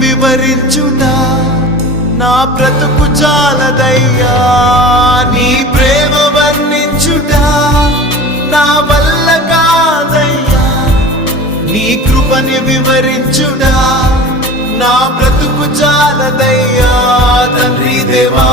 వివరించుట నా బ్రతుకు చాలదయ్యా. నీ ప్రేమ వర్ణించుట నా వల్ల కాదయ్యా. నీ కృపని వివరించుట నా బ్రతుకు చాలదయ్యా. తండ్రి దేవా